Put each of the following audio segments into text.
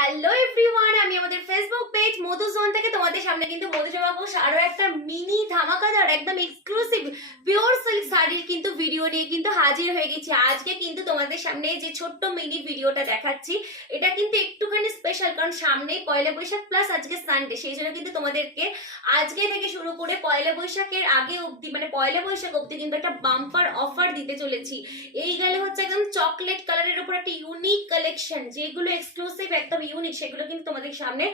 Hello everyone, আমি আমাদের Facebook page মধুজোন থেকে তোমাদের সামনে কিন্তু মধুজমা ঘোষ আরো একটা মিনি ধামাকাদার একদম এক্সক্লুসিভ পিওর সিল্ক শাড়ির কিন্তু ভিডিও নিয়ে কিন্তু হাজির হয়ে গেছি। আজকে কিন্তু তোমাদের সামনে যে ছোট্ট মিনি ভিডিওটা দেখাচ্ছি এটা কিন্তু একটুখানি স্পেশাল, কারণ সামনেই পয়লা বৈশাখ প্লাস আজকে সানডে, সেই জন্য কিন্তু তোমাদেরকে আজকে থেকে শুরু করে পয়লা বৈশাখের আগে অবধি মানে পয়লা বৈশাখ অবধি কিন্তু একটা বাম্পার অফার দিতে চলেছি। এই গেলে হচ্ছে একদম চকলেট কালারের উপর একটা ইউনিক কালেকশন, যেগুলো এক্সক্লুসিভ একদম ইউনিক, সেগুলো কিন্তু তোমাদের সামনে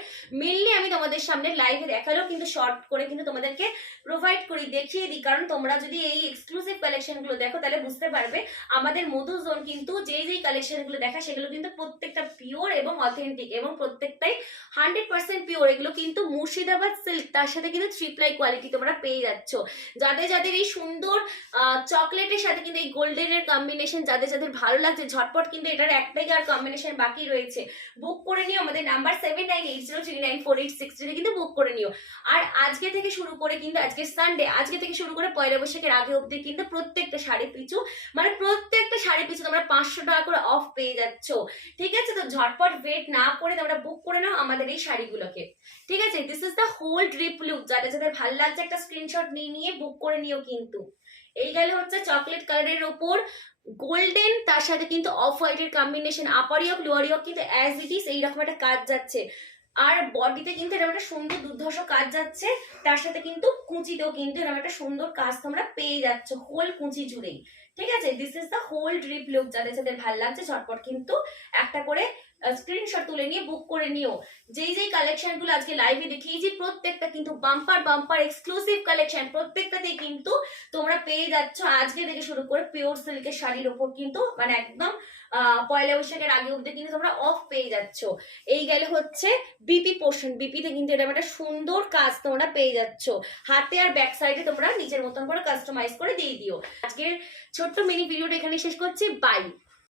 মেনলি আমি তোমাদের সামনে লাইভে দেখালেও কিন্তু শর্ট করে কিন্তু তোমাদেরকে প্রোভাইড করি, দেখিয়ে দিই। কারণ তোমরা যদি এই এক্সক্লুসিভ কালেকশন গুলো দেখো তাহলে বুঝতে পারবে আমাদের মধুজোন কিন্তু যেই কালেকশন গুলো দেখা সেগুলো কিন্তু প্রত্যেকটা পিওর এবং অথেন্টিক এবং প্রত্যেকটাই 100% পিওর। এগুলো কিন্তু মুর্শিদাবাদ সিল্ক, তার সাথে কিন্তু 3 প্লাই কোয়ালিটি তোমরা পেয়ে যাচ্ছ। যাদের যাদের এই সুন্দর চকলেটের সাথে কিন্তু এই গোল্ডেনের কম্বিনেশন যাদের যাদের ভালো লাগছে, ঝটপট কিন্তু এটার একটাই আর কম্বিনেশন বাকি রয়েছে, বুক করে নিও। আমাদের নাম্বার 7980394863 কিন্তু বুক করে নিও। আর আজকে থেকে শুরু করে কিন্তু আজকে সানডে, আজকে থেকে শুরু করে পয়লা বৈশাখের আগে অবধি কিন্তু প্রত্যেকটা শাড়ি পিছু তোমরা 500 টাকা করে অফ পেয়ে যাচ্ছ। ঠিক আছে, তো ঝটপট ওয়েট না করে তোমরা বুক করে নাও আমাদের এই শাড়িগুলোকে। ঠিক আছে, this is the whole drip look. যাদের যাদের ভালো লাগছে একটা স্ক্রিনশট নিয়ে বুক করে নিও। কিন্তু এই গেলে হচ্ছে চকলেট কালারের ওপর গোল্ডেন, তার সাথে কিন্তু অফ হোয়াইটের কম্বিনেশন, আপারি হোক লোয়ারি হোক কিন্তু অ্যাজ ইট ইজ এইরকম একটা কাজ যাচ্ছে। আর বডিতে কিন্তু এরকম একটা সুন্দর দুর্ধর্ষ কাজ যাচ্ছে, তার সাথে কিন্তু কুচিতেও কিন্তু এরকম একটা সুন্দর কাজ তোমরা পেয়ে যাচ্ছ হোল কুচি জুড়েই। ঠিক আছে, this is the whole drip look. যাদের যাদের ভালো লাগছে ঝটপট কিন্তু একটা করে স্ক্রিনশট তুলে নিয়ে বুক করে নিও। যেই কালেকশন গুলো আজকে লাইভে দেখিয়েছি প্রত্যেকটা কিন্তু বাম্পার এক্সক্লুসিভ কালেকশন, প্রত্যেকটাতেই কিন্তু তোমরা পেয়ে যাচ্ছ আজকে থেকে শুরু করে পিওর সিল্কের শাড়ির ওপর কিন্তু মানে একদম পয়লা বৈশাখের আগে অবধি কিন্তু তোমরা অফ পেয়ে যাচ্ছ। এই গেলে হচ্ছে বিপি পোর্শন, বিপিতে কিন্তু এটা একটা সুন্দর কাজ তোমরা পেয়ে যাচ্ছ। হাতে আর ব্যাক সাইডে তোমরা নিজের মতন করে কাস্টমাইজ করে দিয়ে দিও। আজকের ছোট্ট মিনি ভিডিওটা এখানে শেষ করছি। বাই।